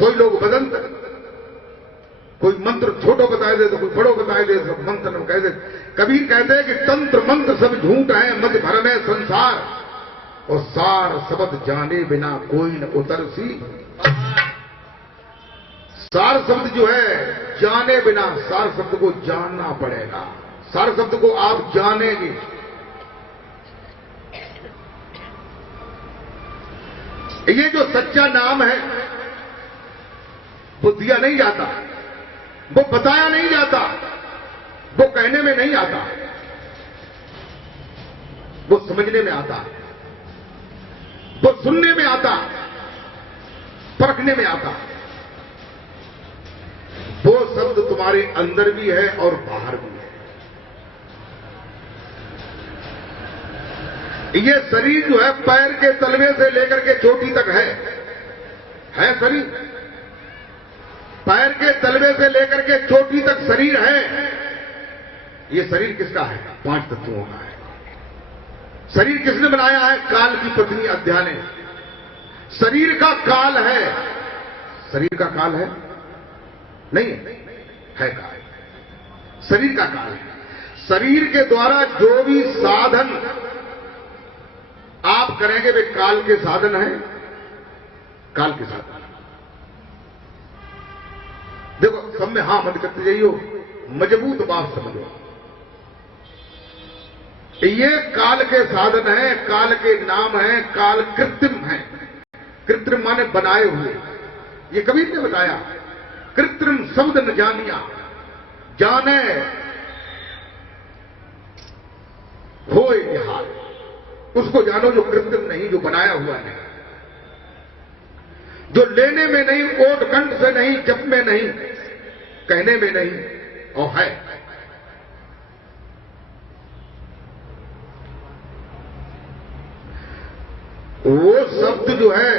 सोई लोग बदलते, कोई मंत्र छोटो बताए दे तो कोई बड़ो बताए दे, सब मंत्र कह दे। कबीर कहते हैं कि तंत्र मंत्र सब झूठ है, मत भरमे संसार, और सार शब्द जाने बिना कोई न उतरसी। सार शब्द जो है जाने बिना, सार शब्द को जानना पड़ेगा, सार शब्द को आप जानेंगे। ये जो सच्चा नाम है वो दिया नहीं जाता, वो बताया नहीं जाता, वो कहने में नहीं आता, वो समझने में आता, वो सुनने में आता, परखने में आता। वो शब्द तुम्हारे अंदर भी है और बाहर भी है। ये शरीर जो है पैर के तलवे से लेकर के चोटी तक है शरीर। पैर के तलवे से लेकर के चोटी तक शरीर है। ये शरीर किसका है? 5 तत्वों का है। शरीर किसने बनाया है? काल की पत्नी अध्या ने। शरीर का काल है, शरीर का काल है नहीं है काल, शरीर का काल है। शरीर के द्वारा जो भी साधन आप करेंगे वे काल के साधन हैं, काल के साधन। देखो सब में हां मत करते जाइयो, मजबूत बात समझो। ये काल के साधन है, काल के नाम है, काल कृत्रिम है। कृत्रिम माने बनाए हुए। ये कबीर ने बताया, कृत्रिम शब्द न जानिया, जाने होए निहाल। उसको जानो जो कृत्रिम नहीं, जो बनाया हुआ है, जो लेने में नहीं, ओट कंठ से नहीं, जप में नहीं, कहने में नहीं, और है। वो शब्द जो है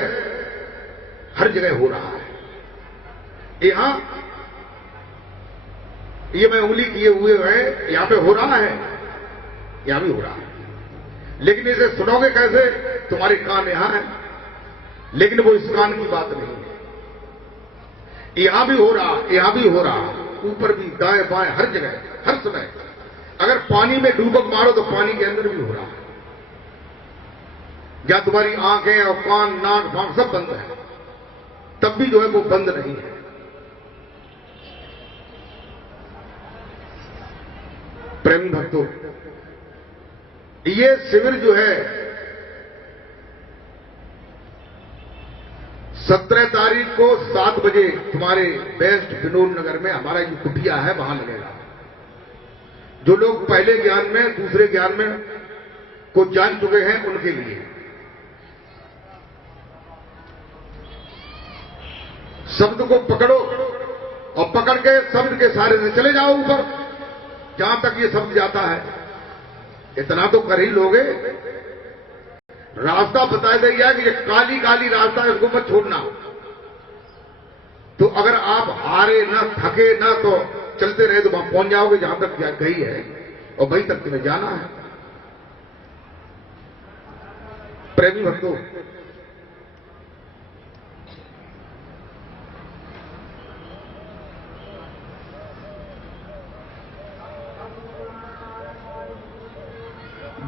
हर जगह हो रहा है। यहां ये मैं उंगली किए हुए है, यहां पे हो रहा है, यहां भी हो रहा है। लेकिन इसे सुनोगे कैसे? तुम्हारे कान यहां है, लेकिन वो इस कान की बात नहीं है। यहां भी हो रहा, यहां भी हो रहा, ऊपर भी, दाएं बाएं, हर जगह, हर समय। अगर पानी में डूबक मारो तो पानी के अंदर भी हो रहा है। या तुम्हारी आंखें और कान, नाक, बांग सब बंद है, तब भी जो है वो बंद नहीं है। प्रेमी भक्तों, ये शिविर जो है 17 तारीख को 7 बजे तुम्हारे बेस्ट विनोद नगर में हमारा जो कुटिया है वहां लगेगा। जो लोग पहले ज्ञान में, दूसरे ज्ञान में को जान चुके हैं उनके लिए। शब्द को पकड़ो और पकड़ के शब्द के सारे से चले जाओ ऊपर, जहां तक ये शब्द जाता है। इतना तो कर ही लोगे। रास्ता बता देगा कि ये काली काली रास्ता है, उसको मत छोड़ना। तो अगर आप हारे ना, थके ना, तो चलते रहे तो वहां पहुंच जाओगे जहां तक गई है, और वहीं तक तुम्हें जाना है। प्रेमी भक्तों,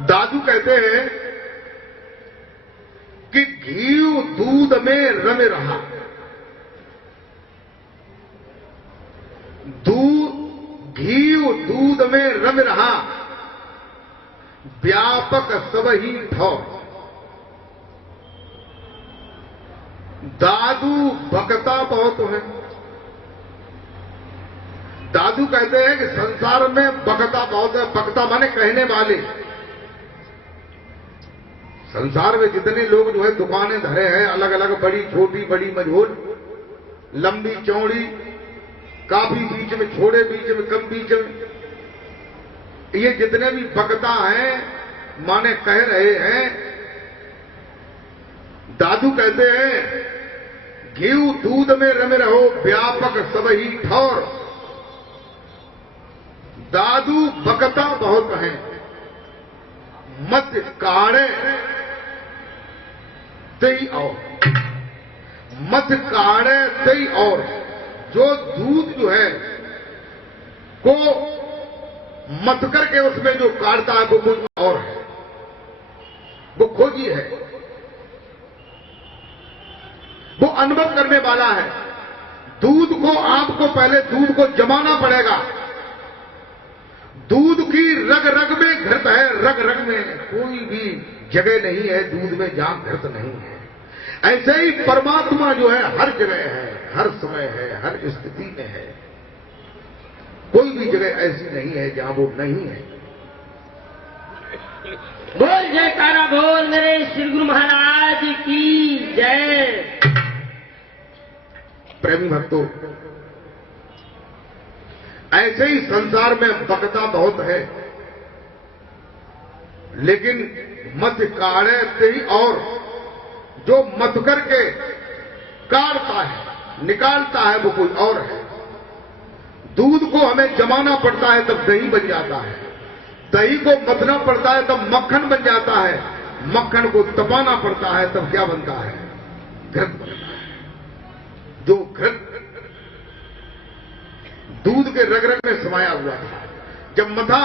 दादू कहते हैं कि घी दूध में रम रहा, घी दूध में रम रहा, व्यापक सब ही ठौर। दादू भक्ता बहुत है। दादू कहते हैं कि संसार में भक्ता बहुत है। भक्ता माने कहने वाले। संसार में जितने लोग जो है दुकानें धरे हैं, अलग अलग, बड़ी छोटी, बड़ी मझोल, लंबी चौड़ी, काफी बीच में, छोड़े बीच में, कम बीच में, ये जितने भी भक्ता हैं माने कह रहे हैं, दादू कहते हैं घी दूध में रमे रहो, व्यापक सब ही ठौर। दादू भक्ता बहुत हैं, मत काढ़े दई आओ। मत काढ़े तई और, जो दूध जो है को मत करके उसमें जो काढ़ता है वो कुछ और है, वो खोजी है, वो अनुभव करने वाला है। दूध को आपको पहले दूध को जमाना पड़ेगा। दूध की रग रग में घृत है, रग रग में कोई भी जगह नहीं है दूध में जहां घृत नहीं है। ऐसे ही परमात्मा जो है हर जगह है, हर समय है, हर स्थिति में है। कोई भी जगह ऐसी नहीं है जहां वो नहीं है। बोल जयकारा बोल मेरे श्री गुरु महाराज की जय। प्रेमी भक्तों, ऐसे ही संसार में बकता बहुत है, लेकिन मत काढ़े ते ही और, जो मत करके काढ़ता है, निकालता है, वो कोई और है। दूध को हमें जमाना पड़ता है तब दही बन जाता है, दही को मथना पड़ता है तब मक्खन बन जाता है, मक्खन को तपाना पड़ता है तब क्या बनता है? घृत बनता है। जो घृत दूध के रग रग में समाया हुआ था, जब मथा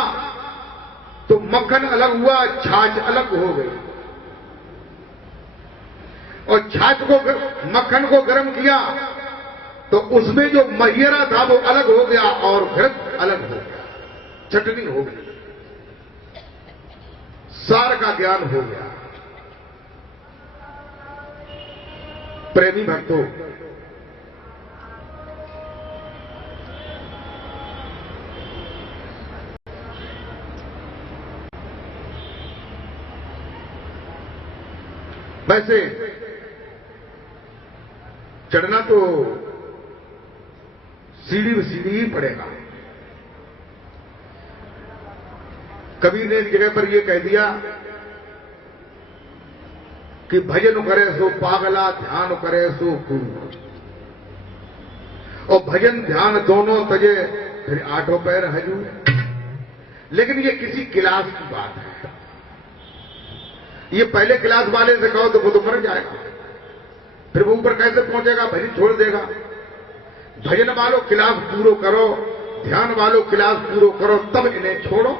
तो मक्खन अलग हुआ, छाछ अलग हो गई, और छाछ को मक्खन को गर्म किया तो उसमें जो महियरा था वो अलग हो गया और घृत अलग हो गया, चटनी हो गई, सार का ज्ञान हो गया। प्रेमी भक्तों, वैसे चढ़ना तो सीढ़ी सीढ़ी ही पड़ेगा। कबीर ने एक जगह पर यह कह दिया कि भजन करे सो पागला, ध्यान करे सो गुरु। और भजन ध्यान दोनों तजे फिर आठों पैर हजू। लेकिन ये किसी क्लास की बात है। ये पहले क्लास वाले से कहो तो वो तो मर जाएगा, फिर वो ऊपर कैसे पहुंचेगा? भजन छोड़ देगा। भजन वालों क्लास पूरो करो, ध्यान वालों क्लास पूरो करो, तब इन्हें छोड़ो।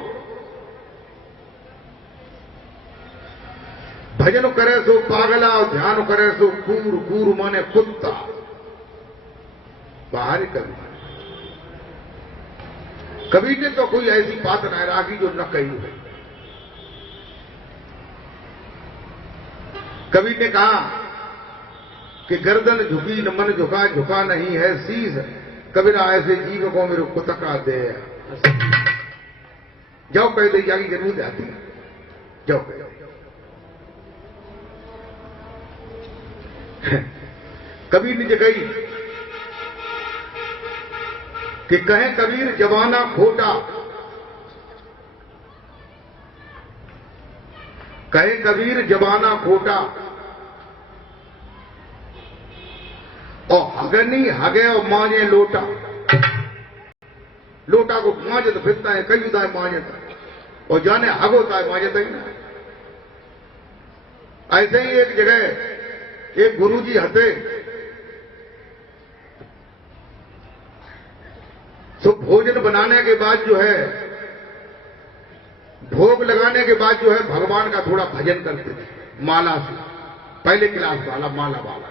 भजन करे सो पागला और ध्यान करे सो कूर। कूर माने कुत्ता, बाहर कभी कबीर ने तो कोई ऐसी बात न राखी जो न कही है। कबीर ने कहा कि गर्दन झुकी न मन झुका, झुका नहीं है शीश, कबीरा ऐसे जीव को मेरे कुतका दे। जाओ कह दे जागी जरूर आती है, जाओ कह। कबीर ने कही कि कहे कबीर जमाना खोटा, कहे कबीर जमाना खोटा, और हगनी हगे और मांझे लोटा। लोटा को मांझे तो फिरता है, कई होता है मांझे, और जाने हग होता है मांझे तक ना। ऐसे ही एक जगह एक गुरुजी हते, तो भोजन बनाने के बाद जो है, भोग लगाने के बाद जो है भगवान का थोड़ा भजन करते थे माला से। पहले क्लास वाला माला वाला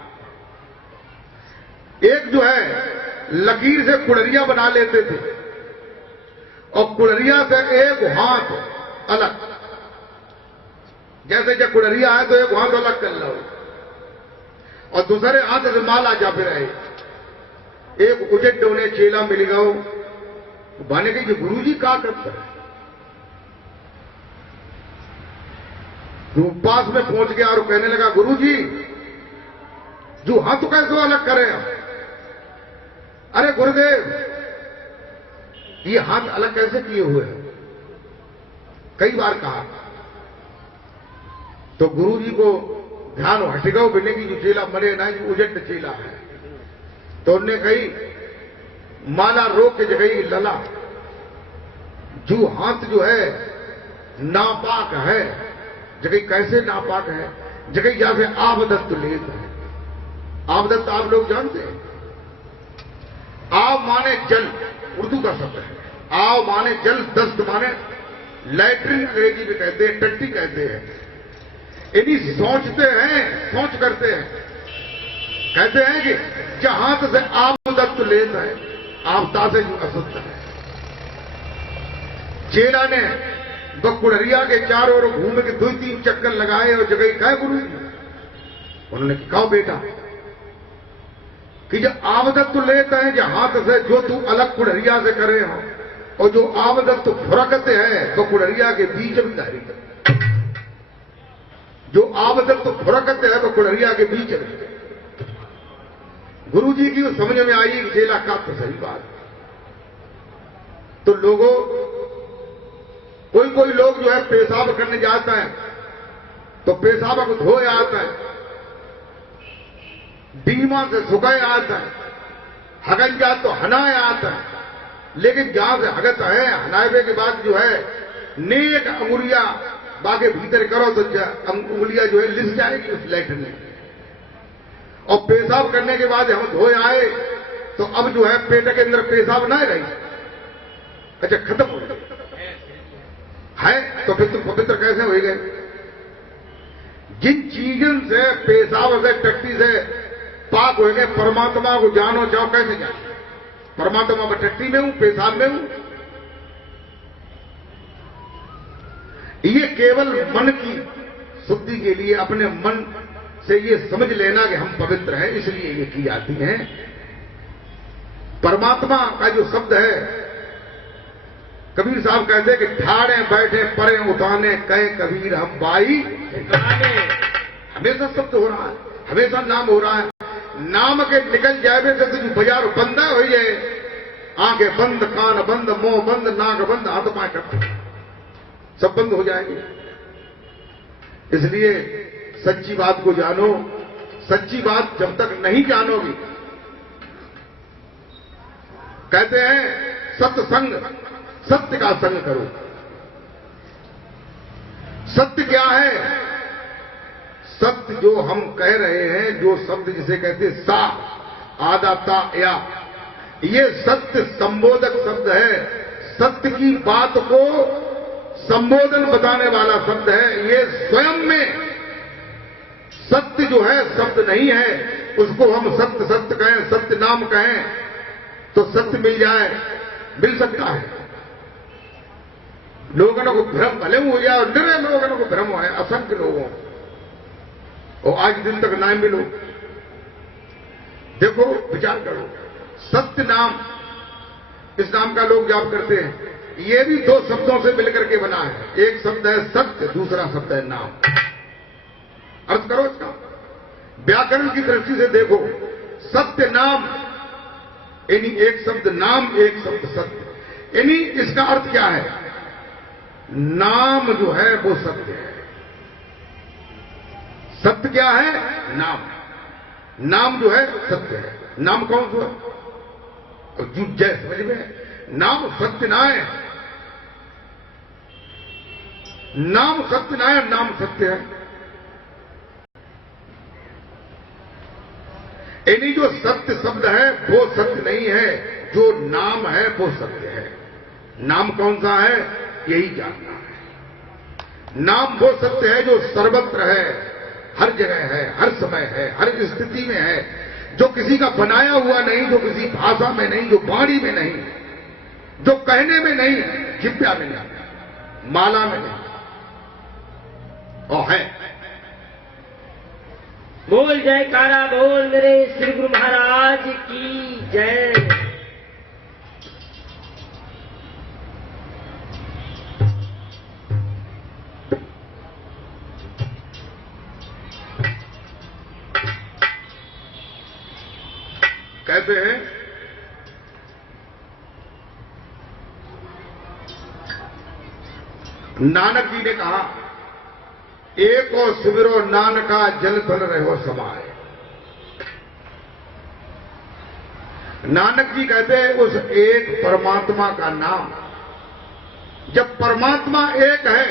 एक जो है लकीर से कुड़रिया बना लेते थे, और कुड़रिया से एक हाथ अलग, जैसे जब कुड़रिया है तो एक हाथ अलग कर लो, और दूसरे हाथ से माला जा फिर रहे। एक उजट डोने चेला मिल गयो, बने गई गुरु जी क्या करते हैं। तो पास में पहुंच गया और कहने लगा, गुरु जी जो हाथ कैसे अलग करें? अरे गुरुदेव, ये हाथ अलग कैसे किए हुए हैं? कई बार कहा। तो गुरु जी को ध्यान हटेगा बिने की जो चेला मरे ना, जो उजट चेला है। तो उन्होंने कही माला रोक के जगह लला, जो हाथ जो है नापाक है, जगह कैसे नापाक है? जगह जहां से आबदस्त लेत है, आवदत्त आप लोग जानते हैं? आव माने जल, उर्दू का शब्द है। आव माने जल, दस्त माने लैट्रिन अंग्रेजी में कहते हैं, टट्टी कहते हैं। इन्हीं सोचते हैं, सोच करते हैं, कहते हैं कि जहां से आवदत्त लेत है, आवता से जो असुद्ध है। चेला ने बकुड़रिया के चारों ओर घूम के 2-3 चक्कर लगाए और जगह कहा गुरु जी? उन्होंने कहा बेटा कि जो आवदत्त लेते हैं जो हाथ से, जो तू अलग कुड़रिया से करे हो, और जो आवदत्त फुरकते हैं तो कुड़रिया के बीच में धारी कर, जो आवदत्त फुरकते हैं तो कुड़रिया के बीच में। गुरु जी की समझ में आई कि चेला का तो सही बात। तो लोगों, कोई कोई लोग जो है पेशाब करने जाता है तो पेशाब को धोए आता है, बीमा से सुखाए आता है, हगन जा तो हनाए आता है। लेकिन जहां से हगत है, हनाए के बाद जो है नेक अंगुलियां बागे भीतर करो तो अंगुलियां जो है लिस जाएगी उस लैट्रिन में। और पेशाब करने के बाद हम धोए आए तो अब जो है पेट के अंदर पेशाब ना रही, अच्छा खत्म हो गया है, तो फिर तुम पवित्र कैसे हो गए? जिन चीजों से, पेशाब से, टट्टी से पाक हो गए, परमात्मा को जानो चाहो कैसे जानो? परमात्मा में टट्टी में हूं, पेशाब में हूं। ये केवल मन की शुद्धि के लिए अपने मन से ये समझ लेना कि हम पवित्र हैं, इसलिए ये की जाती है। परमात्मा का जो शब्द है, कबीर साहब कहते हैं कि ठाड़े बैठे परे उठाने कहे कबीर हम बाई, हमेशा शब्द हो रहा है, हमेशा नाम हो रहा है। नाम के निकल जाए तो जो बाजार बंद हो जाए, आंखें बंद, कान बंद, मुंह बंद, नाक बंद, हाथ पांव करते, सब बंद हो जाएंगे। इसलिए सच्ची बात को जानो। सच्ची बात जब तक नहीं जानोगी, कहते हैं सत्संग, सत्य का संग करो। सत्य क्या है? सत्य जो हम कह रहे हैं, जो शब्द जिसे कहते हैं सा, आदा, ता, या, ये सत्य संबोधक शब्द है। सत्य की बात को संबोधन बताने वाला शब्द है। ये स्वयं में सत्य जो है शब्द नहीं है, उसको हम सत्य सत्य कहें, सत्य नाम कहें तो सत्य मिल जाए, मिल सकता है। लोगों को भ्रम भले हो जाए, और निरे लोगों को भ्रम है, असंख्य लोगों, और आज दिन तक ना मिलो। देखो, विचार करो, सत्य नाम, इस नाम का लोग जाप करते हैं। ये भी 2 शब्दों से मिलकर के बना है। एक शब्द है सत्य, दूसरा शब्द है नाम। अर्थ करो इसका, व्याकरण की दृष्टि से देखो। सत्य नाम यानी एक शब्द नाम, एक शब्द सत्य, यानी इसका अर्थ क्या है? नाम जो है वो सत्य है। सत्य क्या है? नाम। नाम जो है सत्य है। नाम कौन सा? जय समझ में, नाम सत्य ना है, नाम सत्य ना है, नाम सत्य है। यानी जो सत्य शब्द है वो सत्य नहीं है, जो नाम है वो सत्य है। नाम कौन सा है? यही जानना है। नाम वो सत्य है जो सर्वत्र है, हर जगह है, हर समय है, हर स्थिति में है, जो किसी का बनाया हुआ नहीं, जो किसी भाषा में नहीं, जो वाणी में नहीं, जो कहने में नहीं, जिब्या में नहीं, माला में नहीं, और है। बोल जयकारा बोल मेरे श्री गुरु महाराज की जय। कहते हैं नानक जी ने कहा, एक और सुमिरो नानका जल थल रहो समाए। नानक जी कहते हैं उस एक परमात्मा का नाम, जब परमात्मा एक है,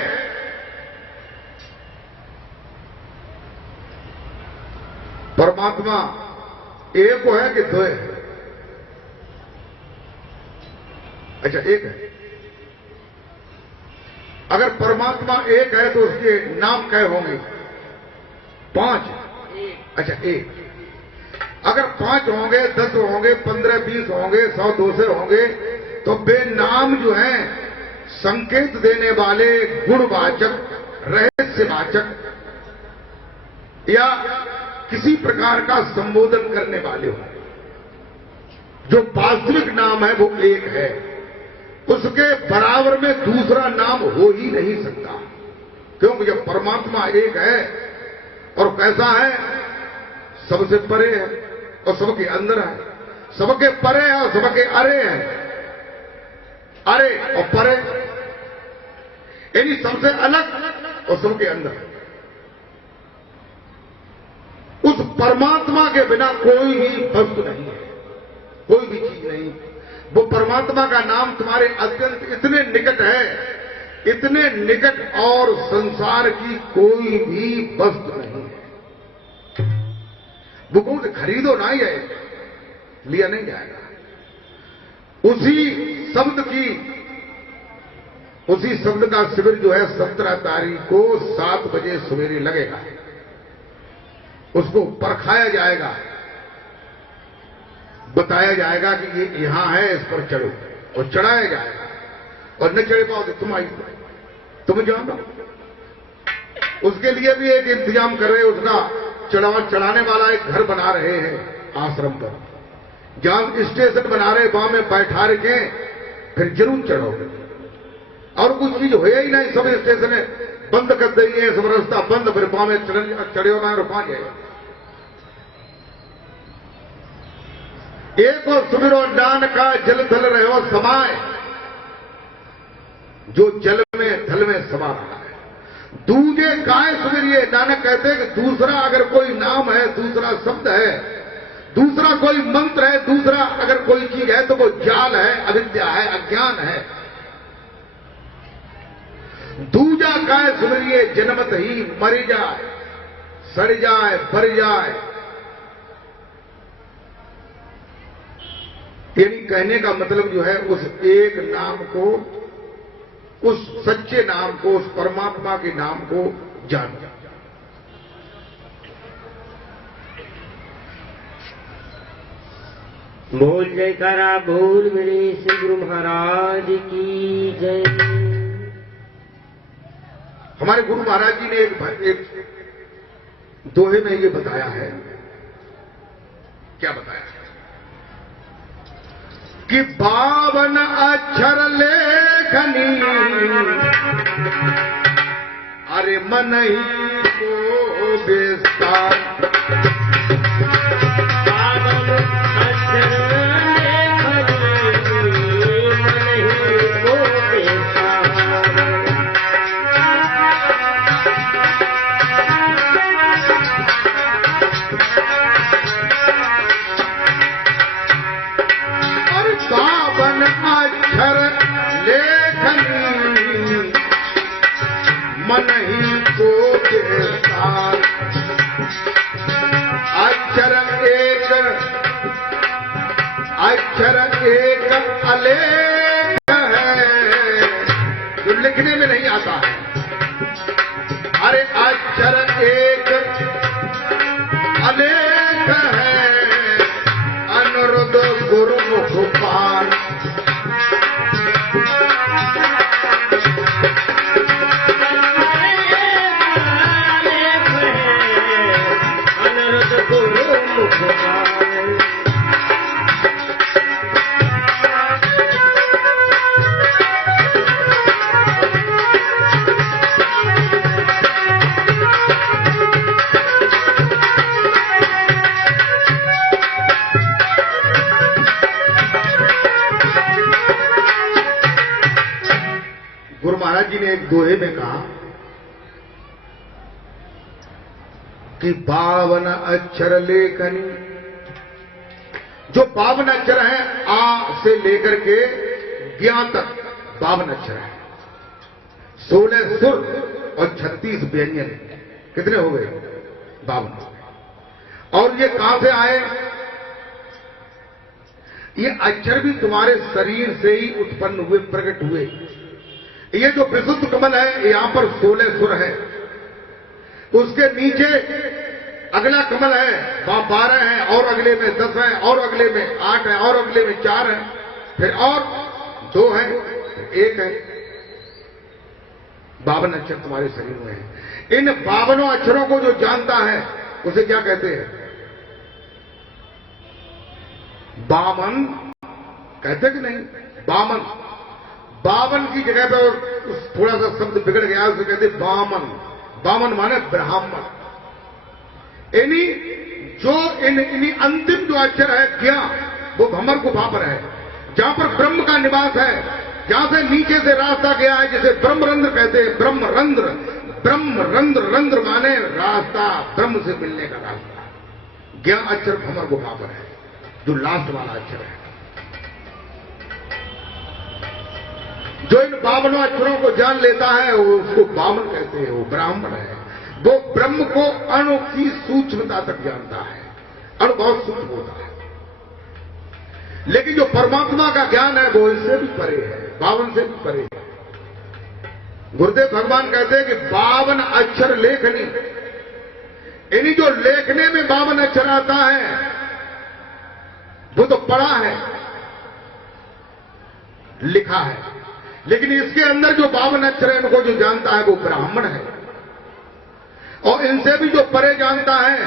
परमात्मा एक को है कि दो है? अच्छा, एक है। अगर परमात्मा एक है तो उसके नाम कै होंगे? 5। अच्छा, एक। अगर 5 होंगे, 10 होंगे, 15, 20 होंगे, 100, 200 होंगे, तो बेनाम जो है संकेत देने वाले, गुणवाचक, रहस्यवाचक या किसी प्रकार का संबोधन करने वाले हो, जो वास्तविक नाम है वो एक है। उसके बराबर में दूसरा नाम हो ही नहीं सकता, क्योंकि जब परमात्मा एक है और कैसा है, सबसे परे है और सबके अंदर है, सबके परे है और सबके अरे है, अरे और परे, यानी सबसे अलग और सबके अंदर। उस परमात्मा के बिना कोई भी वस्तु नहीं है, कोई भी चीज नहीं। वो परमात्मा का नाम तुम्हारे अत्यंत इतने निकट है, इतने निकट, और संसार की कोई भी वस्तु नहीं है। वो कौन खरीदो ना ही है, लिया नहीं जाएगा। उसी शब्द का शिविर जो है 17 तारीख को 7 बजे सवेरे लगेगा। उसको परखाया जाएगा, बताया जाएगा कि ये यहां है, इस पर चढ़ो, और चढ़ाया जाएगा। और न चढ़ पाओ तो तुम जानो। उसके लिए भी एक इंतजाम कर रहे हैं, उसका चढ़ाने वाला एक घर बना रहे हैं आश्रम पर, जहां स्टेशन बना रहे, वहां में बैठा रखे, फिर जरूर चढ़ोगे। और कुछ चीज हो ही नहीं, सब स्टेशन बंद कर देंगे, सब रास्ता बंद, फिर वहां में चढ़े होगा और पहुंच जाएगा। एक और सुमिरो डान का जल थल रहो समाय, जो जल में थल में समा रहा है। दूजे काय सुमिरिए, नानक कहते हैं कि दूसरा अगर कोई नाम है, दूसरा शब्द है, दूसरा कोई मंत्र है, दूसरा अगर कोई चीज है, तो वो जाल है, अविद्या है, अज्ञान है। दूजा काय सुमिरिए, जन्मत ही मर जाए, सड़ जाए, भर जाए। यानी कहने का मतलब जो है, उस एक नाम को, उस सच्चे नाम को, उस परमात्मा के नाम को जान। बोल जयकारा बोल मेरे श्री गुरु महाराज की जय। हमारे गुरु महाराज जी ने एक दोहे में ये बताया है। क्या बताया है? कि 52 अक्षर लेखनी, अरे मन ही को बेस्तार। 52 अक्षर लेखनी, मन ही को बेस्तार। अक्षर लेखनी, मन ही को बेस्तार। अक्षर एक अलेख है, जो लिखने में नहीं आता है। अरे अक्षर एक अलेख है, अनुरुद्ध गुरुमुख पार। गुरु महाराज जी ने एक दोहे में कहा कि 52 अक्षर लेखनी, जो 52 अक्षर हैं, आ से लेकर के ज्ञा तक 52 अक्षर है। 16 सुर और 36 व्यंजन। कितने हो गए? 52 हो गए। और ये कहां से आए? ये अक्षर भी तुम्हारे शरीर से ही उत्पन्न हुए, प्रकट हुए। ये जो विशुद्ध कमल है, यहां पर 16 सुर है, उसके नीचे अगला कमल है, वहां 12 है, और अगले में 10 है, और अगले में 8 है, और अगले में 4 है, फिर और 2 है, 1 है। 52 अक्षर तुम्हारे शरीर में है। इन 52 अक्षरों को जो जानता है उसे क्या कहते हैं? बामन कहते कि नहीं? बामन। 52 की जगह पर थोड़ा सा शब्द बिगड़ गया, उसे कहते बामन। बामन माने ब्राह्मण। इन्हीं जो इन्हीं अंतिम जो अक्षर है ज्ञान, वो भंवर गुफा पर है, जहां पर ब्रह्म का निवास है, जहां से नीचे से रास्ता गया है, जिसे ब्रह्मरंध्र कहते हैं। ब्रह्मरंध्र, ब्रह्मरंध्र, रंध्र माने रास्ता, ब्रह्म से मिलने का रास्ता। ज्ञान अक्षर भंवर गुफा पर है, जो लास्ट वाला अक्षर है। जो इन 52 अक्षरों को जान लेता है वो उसको बामन कहते हैं, वो ब्राह्मण है। वो ब्रह्म को अणु की सूक्ष्मता तक जानता है। अणु बहुत सूक्ष्म होता है, लेकिन जो परमात्मा का ज्ञान है वो इससे भी परे है, 52 से भी परे है। गुरुदेव भगवान कहते हैं कि 52 अक्षर लेखनी, इन्हीं जो लेखने में 52 अक्षर आता है वो तो पढ़ा है, लिखा है, लेकिन इसके अंदर जो 52 अक्षर है इनको जो जानता है वो ब्राह्मण है। और इनसे भी जो परे जानता है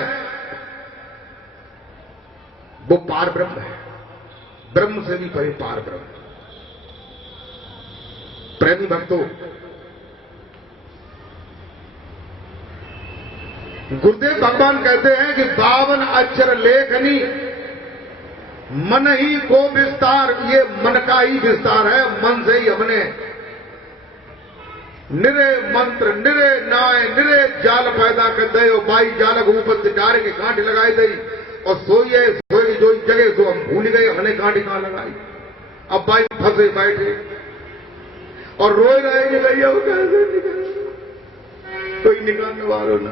वो पार ब्रह्म है। ब्रह्म से भी परे पार ब्रह्म। प्रेमी भक्तों, गुरुदेव भगवान कहते हैं कि 52 अक्षर लेखनी, मन ही को विस्तार। ये मन का ही विस्तार है, मन से ही हमने निरे मंत्र, निरे नाय, निरे जाल पैदा कर दे। और बाई जाल के ऊपर से डारे के कांटे लगाई गई, और सोइए सोई जो जगह सो हम भूल गए हमने कांटे कहां लगाई। अब बाई फंसे बैठे और रोए रहे कि भैया वो कैसे निकाल, कोई निकालने वालों ना।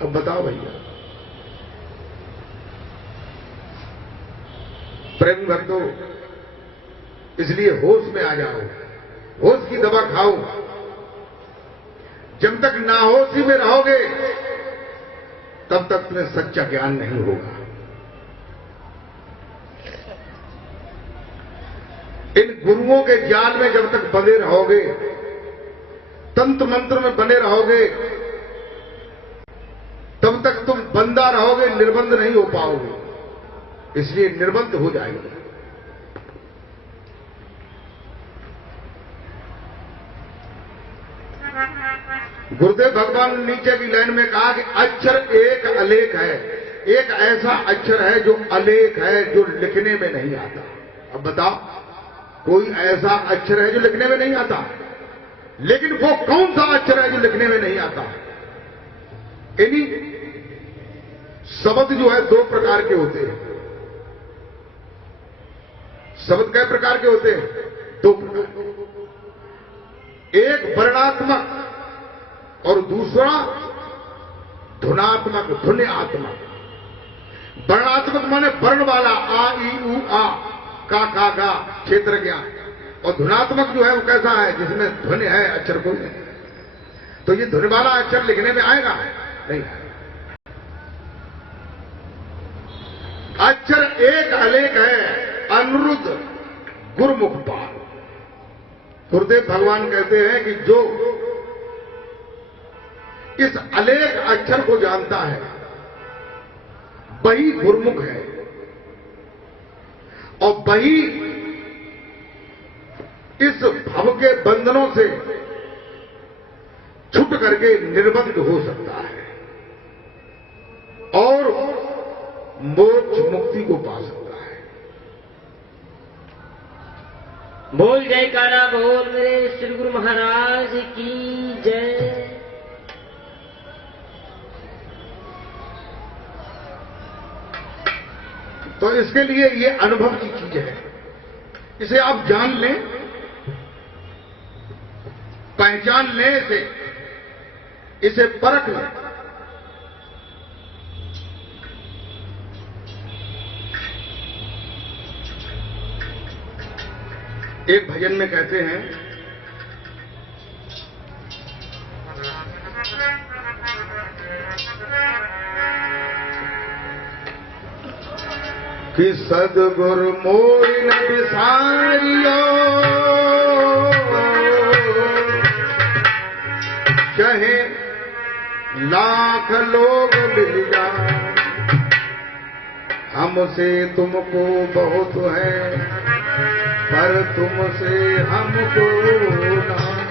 अब बताओ भैया, प्रेम भक्तों, इसलिए होश में आ जाओ, होश की दवा खाओ। जब तक नाहोशी में रहोगे तब तक तुम्हें सच्चा ज्ञान नहीं होगा। इन गुरुओं के जाल में जब तक बंधे रहोगे, तंत्र मंत्र में बने रहोगे, तब तक तुम बंधा रहोगे, निर्बंध नहीं हो पाओगे। इसलिए निर्बंध हो जाएंगे। गुरुदेव भगवान ने नीचे की लाइन में कहा कि अक्षर एक अलेख है। एक ऐसा अक्षर है जो अलेख है, जो लिखने में नहीं आता। अब बताओ, कोई ऐसा अक्षर है जो लिखने में नहीं आता, लेकिन वो कौन सा अक्षर है जो लिखने में नहीं आता? इन्हीं शब्द जो है 2 प्रकार के होते हैं। शब्द कै प्रकार के होते हैं? 2 प्रकार। एक वर्णात्मक और दूसरा धुनात्मक, धुन्यात्मक। वर्णात्मक माने वर्ण वाला, आ ई उ आ, का गा, क्षेत्र ज्ञान। और धुनात्मक जो है वो कैसा है? जिसमें ध्वनि है, अक्षर कोई नहीं। तो ये ध्वनि वाला अक्षर लिखने में आएगा? नहीं आएगा। अक्षर एक अलेख है, अनिरुद्ध गुरुमुख पाल। गुरुदेव भगवान कहते हैं कि जो इस अलेख अक्षर को जानता है वही गुरुमुख है, और वही इस भव के बंधनों से छूट करके निर्बंध हो सकता है और मोक्ष मुक्ति को पा सकता है। बोल जयकारा बोल मेरे श्री गुरु महाराज की जय। तो इसके लिए ये अनुभव की चीज है, इसे आप जान लें, पहचान लें, इसे परख लें। एक भजन में कहते हैं कि सदगुरु मोहि न बिसारियो, चाहे लाख लोग मिल जाए, हमसे तुमको बहुत है पर तुमसे हमको ना।